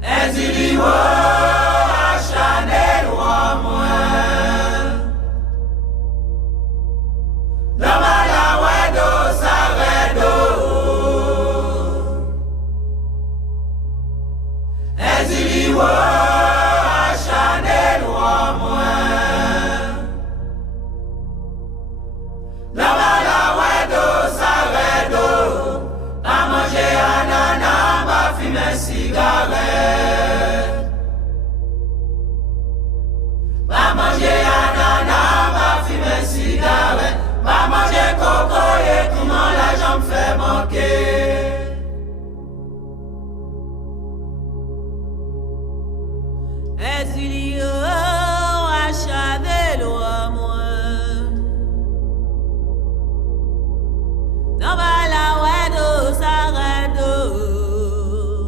Eziliwo a Chanel roi moins. La malawedo saredo. Eziliwo a Chanel roi moins. La malawedo saredo. A manger ananas, ma fumer cigarette. Va manger ananas, va fumer cigarette. Va manger coco et comment la jambe fait manquer. Ezilio